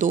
2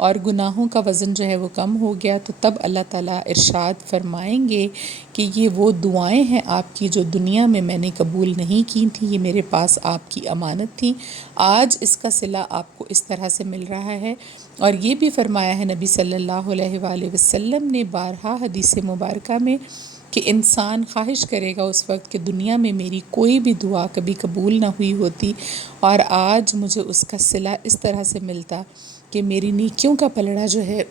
اور گناہوں کا وزن جو ہے وہ کم ہو گیا، تو تب اللہ تعالیٰ ارشاد فرمائیں گے کہ یہ وہ دعائیں ہیں آپ کی جو دنیا میں نے قبول نہیں کی تھیں، یہ میرے پاس آپ کی امانت تھیں، آج اس کا صلہ آپ کو اس طرح سے مل رہا ہے۔ اور یہ بھی فرمایا ہے نبی صلی اللہ علیہ وآلہ وسلم نے بارہا حدیث مبارکہ میں کہ انسان خواہش کرے گا اس وقت کہ دنیا میں میری کوئی بھی دعا کبھی قبول نہ ہوئی ہوتی، اور آج مجھے اس کا صلہ اس طرح سے ملتا کہ میری نیکیوں کا پلڑا جو ہے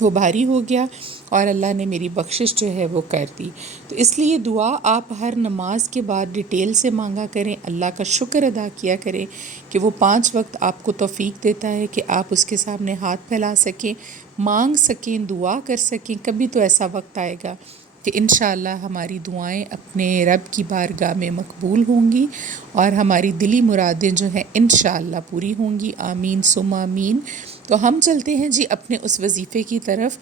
وہ بھاری ہو گیا اور اللہ نے میری بخشش جو ہے وہ کر دی۔ تو اس لیے دعا آپ ہر نماز کے بعد ڈیٹیل سے مانگا کریں، اللہ کا شکر ادا کیا کریں کہ وہ 5 وقت آپ کو توفیق دیتا ہے کہ آپ اس کے سامنے ہاتھ پھیلا سکیں، مانگ سکیں، دعا کر سکیں۔ کبھی تو ایسا وقت آئے گا کہ انشاءاللہ ہماری دعائیں اپنے رب کی بارگاہ میں مقبول ہوں گی اور ہماری دلی مرادیں جو ہیں انشاءاللہ پوری ہوں گی، آمین ثم آمین۔ تو ہم چلتے ہیں جی اپنے اس وظیفے کی طرف۔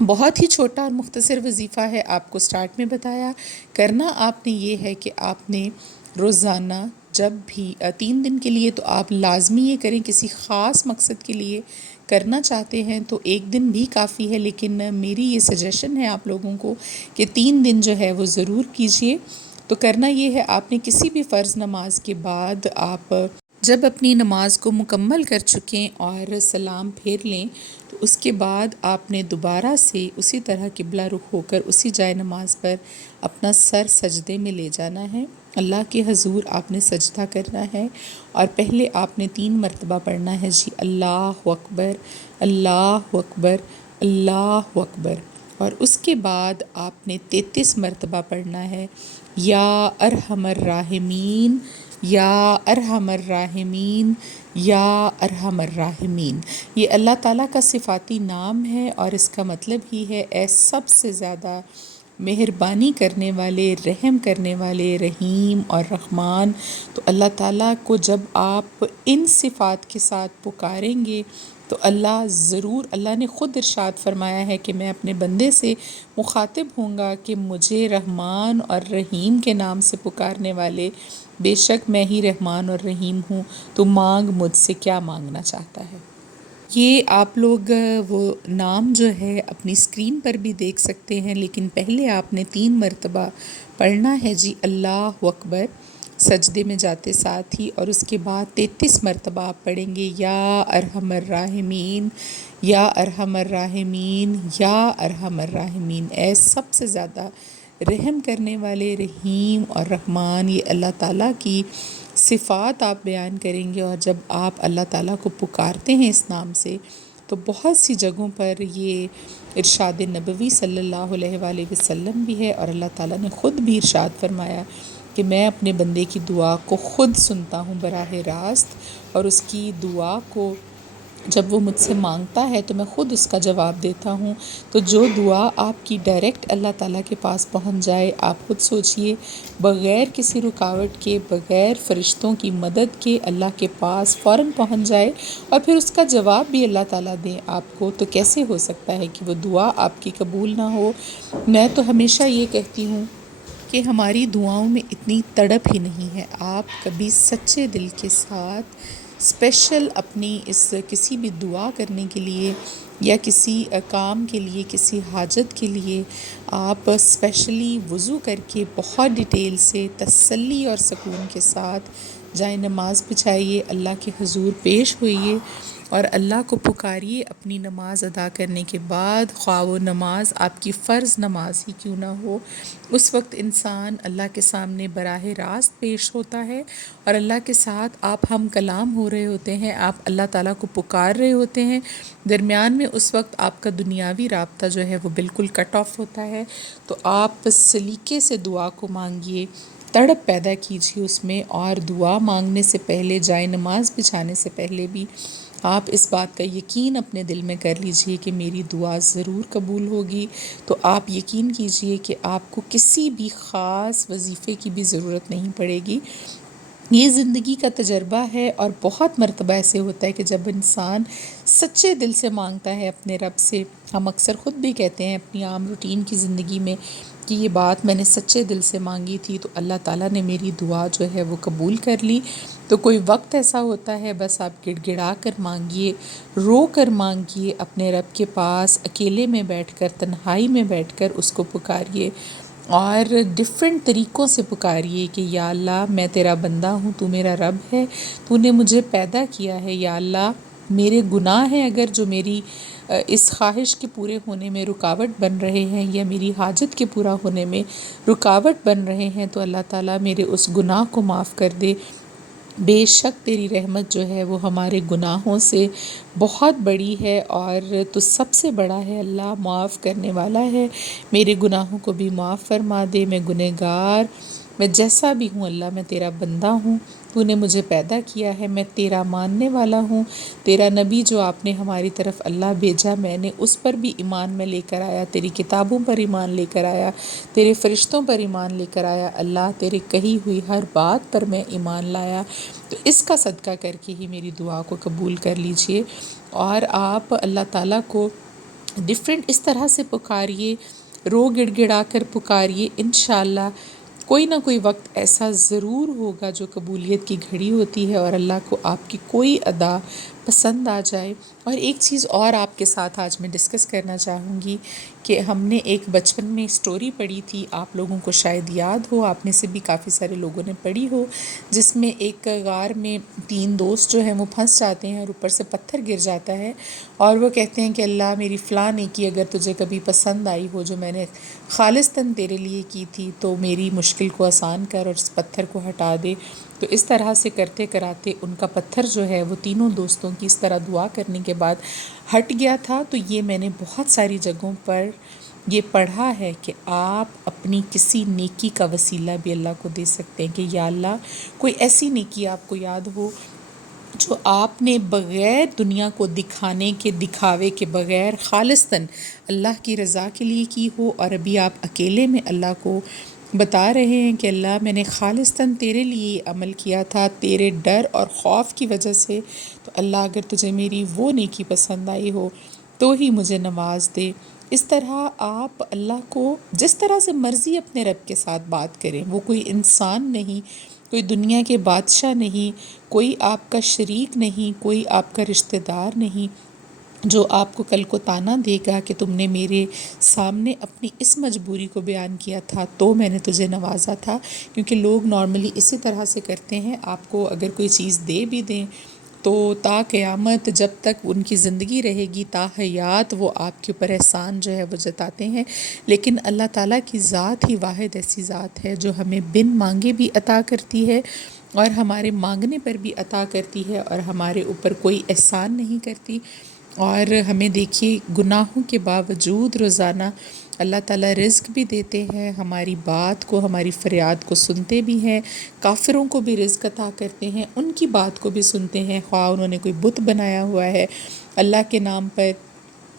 بہت ہی چھوٹا اور مختصر وظیفہ ہے، آپ کو سٹارٹ میں بتایا۔ کرنا آپ نے یہ ہے کہ آپ نے روزانہ جب بھی 3 دن کے لیے تو آپ لازمی یہ کریں، کسی خاص مقصد کے لیے کرنا چاہتے ہیں تو 1 دن بھی کافی ہے، لیکن میری یہ سجیشن ہے آپ لوگوں کو کہ 3 دن جو ہے وہ ضرور کیجئے۔ تو کرنا یہ ہے، آپ نے کسی بھی فرض نماز کے بعد آپ جب اپنی نماز کو مکمل کر چکیں اور سلام پھیر لیں تو اس کے بعد آپ نے دوبارہ سے اسی طرح قبلہ رخ ہو کر اسی جائے نماز پر اپنا سر سجدے میں لے جانا ہے، اللہ کے حضور آپ نے سجدہ کرنا ہے، اور پہلے آپ نے 3 مرتبہ پڑھنا ہے جی اللہ اکبر، اللہ اکبر، اللہ اکبر، اور اس کے بعد آپ نے 33 مرتبہ پڑھنا ہے یا ارحم الراحمین، یا ارحم الراحمین، یا ارحم الراحمین۔ یہ اللہ تعالیٰ کا صفاتی نام ہے اور اس کا مطلب ہی ہے اے سب سے زیادہ مہربانی کرنے والے، رحم کرنے والے، رحیم اور رحمان۔ تو اللہ تعالیٰ کو جب آپ ان صفات کے ساتھ پکاریں گے تو اللہ ضرور، اللہ نے خود ارشاد فرمایا ہے کہ میں اپنے بندے سے مخاطب ہوں گا کہ مجھے رحمان اور رحیم کے نام سے پکارنے والے، بے شک میں ہی رحمان اور رحیم ہوں، تو مانگ مجھ سے کیا مانگنا چاہتا ہے۔ یہ آپ لوگ وہ نام جو ہے اپنی اسکرین پر بھی دیکھ سکتے ہیں، لیکن پہلے آپ نے 3 مرتبہ پڑھنا ہے جی اللہ اکبر سجدے میں جاتے ساتھ ہی، اور اس کے بعد 33 مرتبہ آپ پڑھیں گے یا ارحم الراحمین، یا ارحم الراحمین، یا ارحم الراحمین، اے سب سے زیادہ رحم کرنے والے، رحیم اور رحمان۔ یہ اللہ تعالیٰ کی صفات آپ بیان کریں گے، اور جب آپ اللہ تعالیٰ کو پکارتے ہیں اس نام سے تو بہت سی جگہوں پر یہ ارشاد نبوی صلی اللہ علیہ وآلہ وسلم بھی ہے، اور اللہ تعالیٰ نے خود بھی ارشاد فرمایا کہ میں اپنے بندے کی دعا کو خود سنتا ہوں براہ راست، اور اس کی دعا کو جب وہ مجھ سے مانگتا ہے تو میں خود اس کا جواب دیتا ہوں۔ تو جو دعا آپ کی ڈائریکٹ اللہ تعالیٰ کے پاس پہنچ جائے، آپ خود سوچئے، بغیر کسی رکاوٹ کے، بغیر فرشتوں کی مدد کے اللہ کے پاس فوراً پہنچ جائے، اور پھر اس کا جواب بھی اللہ تعالیٰ دیں آپ کو، تو کیسے ہو سکتا ہے کہ وہ دعا آپ کی قبول نہ ہو؟ میں تو ہمیشہ یہ کہتی ہوں کہ ہماری دعاؤں میں اتنی تڑپ ہی نہیں ہے۔ آپ کبھی سچے دل کے ساتھ اسپیشل اپنی اس کسی بھی دعا کرنے کے لیے یا کسی کام کے لیے، کسی حاجت کے لیے آپ اسپیشلی وضو کر کے بہت ڈیٹیل سے تسلی اور سکون کے ساتھ جائے نماز بچھائیے، اللہ کے حضور پیش ہوئیے اور اللہ کو پکاریے اپنی نماز ادا کرنے کے بعد، خواہ وہ نماز آپ کی فرض نماز ہی کیوں نہ ہو۔ اس وقت انسان اللہ کے سامنے براہ راست پیش ہوتا ہے، اور اللہ کے ساتھ آپ ہم کلام ہو رہے ہوتے ہیں، آپ اللہ تعالیٰ کو پکار رہے ہوتے ہیں، درمیان میں اس وقت آپ کا دنیاوی رابطہ جو ہے وہ بالکل کٹ آف ہوتا ہے۔ تو آپ سلیقے سے دعا کو مانگیے، تڑپ پیدا کیجیے اس میں، اور دعا مانگنے سے پہلے، جائے نماز بچھانے سے پہلے بھی آپ اس بات کا یقین اپنے دل میں کر لیجئے کہ میری دعا ضرور قبول ہوگی۔ تو آپ یقین کیجئے کہ آپ کو کسی بھی خاص وظیفے کی بھی ضرورت نہیں پڑے گی، یہ زندگی کا تجربہ ہے، اور بہت مرتبہ ایسے ہوتا ہے کہ جب انسان سچے دل سے مانگتا ہے اپنے رب سے، ہم اکثر خود بھی کہتے ہیں اپنی عام روٹین کی زندگی میں کہ یہ بات میں نے سچے دل سے مانگی تھی تو اللہ تعالیٰ نے میری دعا جو ہے وہ قبول کر لی۔ تو کوئی وقت ایسا ہوتا ہے بس آپ گڑ گڑا کر مانگیے، رو کر مانگیے، اپنے رب کے پاس اکیلے میں بیٹھ کر، تنہائی میں بیٹھ کر اس کو پکاریے، اور ڈفرینٹ طریقوں سے پکاریے کہ یا اللہ میں تیرا بندہ ہوں، تو میرا رب ہے، تو نے مجھے پیدا کیا ہے، یا اللہ میرے گناہ ہیں اگر جو میری اس خواہش کے پورے ہونے میں رکاوٹ بن رہے ہیں، یا میری حاجت کے پورا ہونے میں رکاوٹ بن رہے ہیں، تو اللہ تعالیٰ میرے اس گناہ کو معاف کر دے۔ بے شک تیری رحمت جو ہے وہ ہمارے گناہوں سے بہت بڑی ہے، اور تو سب سے بڑا ہے اللہ، معاف کرنے والا ہے، میرے گناہوں کو بھی معاف فرما دے، میں گنہگار، میں جیسا بھی ہوں اللہ میں تیرا بندہ ہوں، تو نے مجھے پیدا کیا ہے، میں تیرا ماننے والا ہوں، تیرا نبی جو آپ نے ہماری طرف اللہ بھیجا میں نے اس پر بھی ایمان میں لے کر آیا، تیری کتابوں پر ایمان لے کر آیا، تیرے فرشتوں پر ایمان لے کر آیا، اللہ تیرے کہی ہوئی ہر بات پر میں ایمان لایا۔ تو اس کا صدقہ کر کے ہی میری دعا کو قبول کر لیجئے، اور آپ اللہ تعالیٰ کو ڈفرینٹ اس طرح سے پکاریے، رو گڑ گڑا کر پکاریے، انشاءاللہ کوئی نہ کوئی وقت ایسا ضرور ہوگا جو قبولیت کی گھڑی ہوتی ہے، اور اللہ کو آپ کی کوئی ادا پسند آ جائے۔ اور ایک چیز اور آپ کے ساتھ آج میں ڈسکس کرنا چاہوں گی کہ ہم نے ایک بچپن میں سٹوری پڑھی تھی، آپ لوگوں کو شاید یاد ہو، آپ میں سے بھی کافی سارے لوگوں نے پڑھی ہو، جس میں ایک غار میں 3 دوست جو ہیں وہ پھنس جاتے ہیں، اور اوپر سے پتھر گر جاتا ہے، اور وہ کہتے ہیں کہ اللہ میری فلاں نیکی اگر تجھے کبھی پسند آئی ہو جو میں نے خالصتاً تیرے لیے کی تھی، تو میری مشکل کو آسان کر اور اس پتھر کو ہٹا دے۔ تو اس طرح سے کرتے کراتے ان کا پتھر جو ہے وہ تینوں دوستوں کی اس طرح دعا کرنے کے بعد ہٹ گیا تھا۔ تو یہ میں نے بہت ساری جگہوں پر یہ پڑھا ہے کہ آپ اپنی کسی نیکی کا وسیلہ بھی اللہ کو دے سکتے ہیں، کہ یا اللہ کوئی ایسی نیکی آپ کو یاد ہو جو آپ نے بغیر دنیا کو دکھانے کے، دکھاوے کے بغیر خالصتاً اللہ کی رضا کے لیے کی ہو، اور ابھی آپ اکیلے میں اللہ کو بتا رہے ہیں کہ اللہ میں نے خالصتاً تیرے لیے عمل کیا تھا، تیرے ڈر اور خوف کی وجہ سے، تو اللہ اگر تجھے میری وہ نیکی پسند آئی ہو تو ہی مجھے نواز دے۔ اس طرح آپ اللہ کو جس طرح سے مرضی اپنے رب کے ساتھ بات کریں، وہ کوئی انسان نہیں، کوئی دنیا کے بادشاہ نہیں، کوئی آپ کا شریک نہیں، کوئی آپ کا رشتہ دار نہیں جو آپ کو کل کو طعنہ دے گا کہ تم نے میرے سامنے اپنی اس مجبوری کو بیان کیا تھا تو میں نے تجھے نوازا تھا۔ کیونکہ لوگ نارملی اسی طرح سے کرتے ہیں، آپ کو اگر کوئی چیز دے بھی دیں تو تا قیامت جب تک ان کی زندگی رہے گی، تا حیات وہ آپ کے اوپر احسان جو ہے وہ جتاتے ہیں، لیکن اللہ تعالیٰ کی ذات ہی واحد ایسی ذات ہے جو ہمیں بن مانگے بھی عطا کرتی ہے، اور ہمارے مانگنے پر بھی عطا کرتی ہے، اور ہمارے اوپر کوئی احسان نہیں کرتی۔ اور ہمیں دیکھیے گناہوں کے باوجود روزانہ اللہ تعالیٰ رزق بھی دیتے ہیں، ہماری بات کو، ہماری فریاد کو سنتے بھی ہیں، کافروں کو بھی رزق عطا کرتے ہیں، ان کی بات کو بھی سنتے ہیں، خواہ انہوں نے کوئی بت بنایا ہوا ہے، اللہ کے نام پر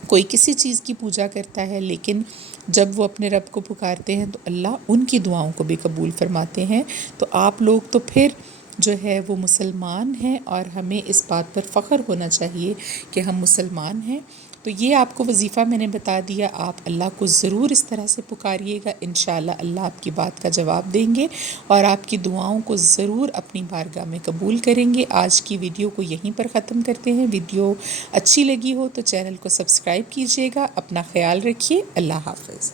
کوئی کسی چیز کی پوجا کرتا ہے، لیکن جب وہ اپنے رب کو پکارتے ہیں تو اللہ ان کی دعاؤں کو بھی قبول فرماتے ہیں۔ تو آپ لوگ تو پھر جو ہے وہ مسلمان ہیں، اور ہمیں اس بات پر فخر ہونا چاہیے کہ ہم مسلمان ہیں۔ تو یہ آپ کو وظیفہ میں نے بتا دیا، آپ اللہ کو ضرور اس طرح سے پکاریے گا، انشاءاللہ اللہ آپ کی بات کا جواب دیں گے، اور آپ کی دعاؤں کو ضرور اپنی بارگاہ میں قبول کریں گے۔ آج کی ویڈیو کو یہیں پر ختم کرتے ہیں۔ ویڈیو اچھی لگی ہو تو چینل کو سبسکرائب کیجیے گا، اپنا خیال رکھیے، اللہ حافظ۔